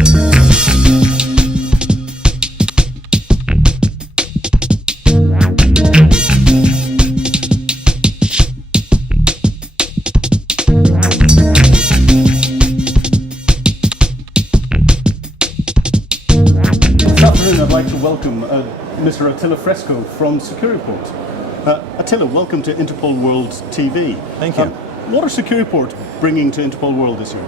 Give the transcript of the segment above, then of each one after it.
I'd like to welcome Mr. Attila Freska from Securiport. Attila, welcome to Interpol World TV. Thank you. What are Securiport bringing to Interpol World this year?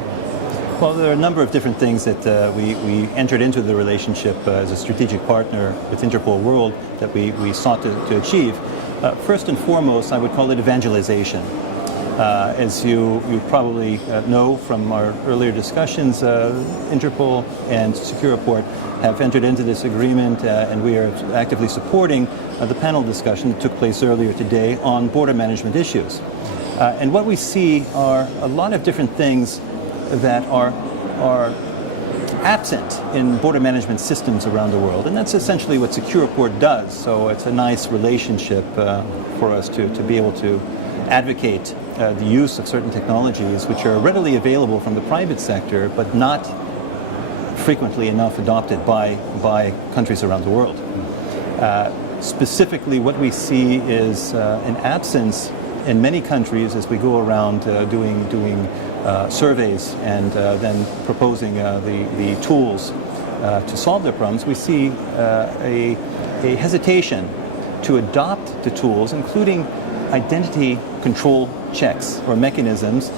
Well, there are a number of different things that we entered into the relationship as a strategic partner with Interpol World that we sought to achieve. First and foremost, I would call it evangelization. As you probably know from our earlier discussions, Interpol and Securiport have entered into this agreement, and we are actively supporting the panel discussion that took place earlier today on border management issues. And what we see are a lot of different things that are absent in border management systems around the world, and that's essentially what Securiport does. So it's a nice relationship for us to be able to advocate the use of certain technologies which are readily available from the private sector, but not frequently enough adopted by countries around the world. Specifically, what we see is an absence in many countries as we go around doing surveys and then proposing the tools to solve their problems. We see a hesitation to adopt the tools, including identity control checks or mechanisms,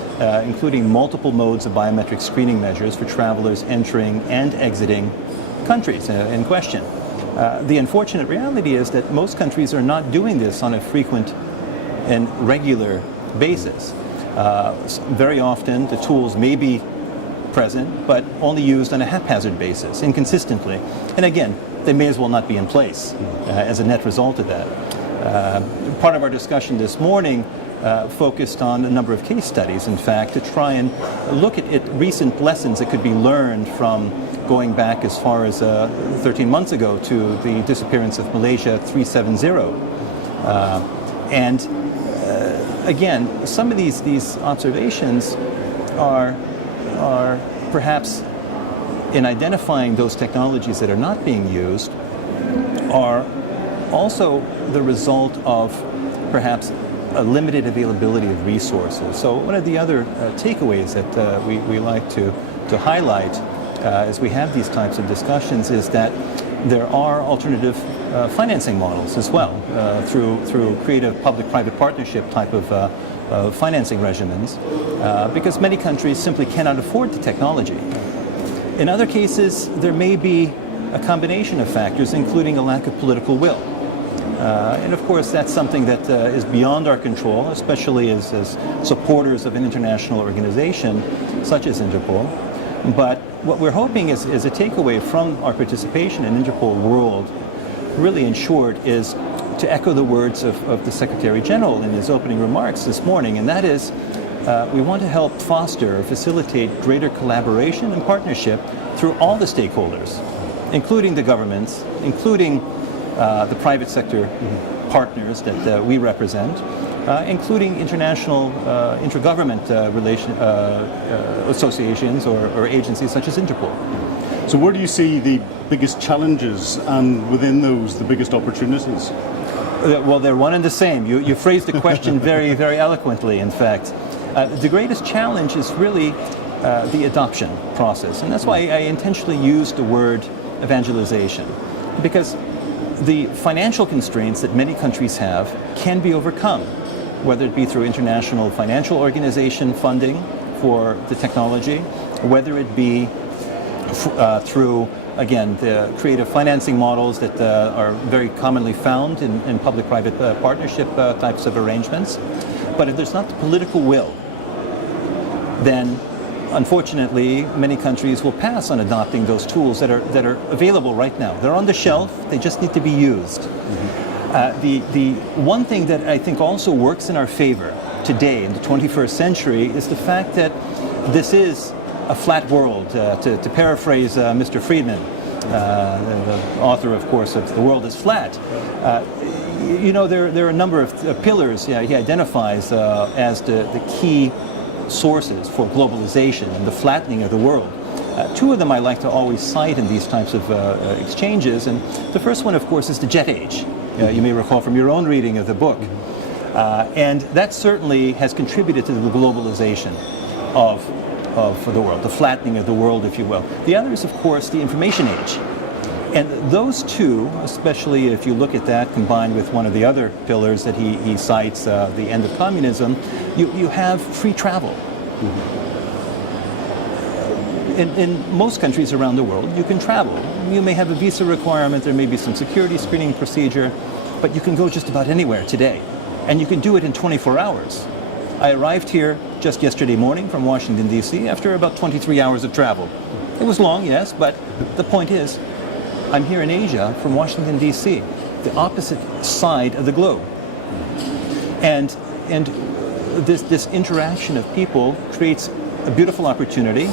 including multiple modes of biometric screening measures for travelers entering and exiting countries in question. The unfortunate reality is that most countries are not doing this on a frequent and regular basis. Very often the tools may be present, but only used on a haphazard basis, inconsistently. And again, they may as well not be in place as a net result of that. Part of our discussion this morning focused on a number of case studies, in fact, to try and look at recent lessons that could be learned from going back as far as 13 months ago to the disappearance of Malaysia 370. Again, some of these observations are perhaps in identifying those technologies that are not being used are also the result of perhaps a limited availability of resources. So one of the other takeaways that we like to highlight as we have these types of discussions is that there are alternative financing models as well through creative public-private partnership type of financing regimens because many countries simply cannot afford the technology. In other cases, there may be a combination of factors, including a lack of political will. And of course, that's something that is beyond our control, especially as supporters of an international organization such as Interpol. But what we're hoping is a takeaway from our participation in Interpol World, really in short, is to echo the words of the Secretary General in his opening remarks this morning, and that is we want to help foster or facilitate greater collaboration and partnership through all the stakeholders, including the governments, including the private sector partners that we represent, including international intergovernment associations or agencies such as Interpol. So where do you see the biggest challenges and within those the biggest opportunities? Well, they're one and the same. You phrased the question very, very eloquently, in fact. The greatest challenge is really the adoption process, and that's why I intentionally used the word evangelization, because the financial constraints that many countries have can be overcome, whether it be through international financial organization funding for the technology, whether it be through, again, the creative financing models that are very commonly found in public-private partnership types of arrangements. But if there's not the political will, then unfortunately, many countries will pass on adopting those tools that are available right now. They're on the shelf, they just need to be used. The one thing that I think also works in our favor today in the 21st century is the fact that this is a flat world. To paraphrase Mr. Friedman, the author, of course, of The World is Flat, there are a number of pillars he identifies as the key sources for globalization and the flattening of the world. Two of them I like to always cite in these types of exchanges, and the first one, of course, is the jet age. You may recall from your own reading of the book. And that certainly has contributed to the globalization of the world, the flattening of the world, if you will. The other is, of course, the information age. And those two, especially if you look at that combined with one of the other pillars that he cites, the end of communism, you have free travel. In most countries around the world, you can travel. You may have a visa requirement, there may be some security screening procedure, but you can go just about anywhere today. And you can do it in 24 hours. I arrived here just yesterday morning from Washington, D.C. after about 23 hours of travel. It was long, yes, but the point is, I'm here in Asia from Washington, D.C., the opposite side of the globe. And this interaction of people creates a beautiful opportunity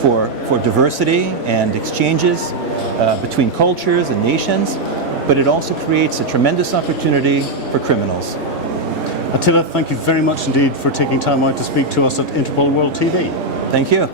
for diversity and exchanges between cultures and nations, but it also creates a tremendous opportunity for criminals. Attila, thank you very much indeed for taking time out to speak to us at Interpol World TV. Thank you.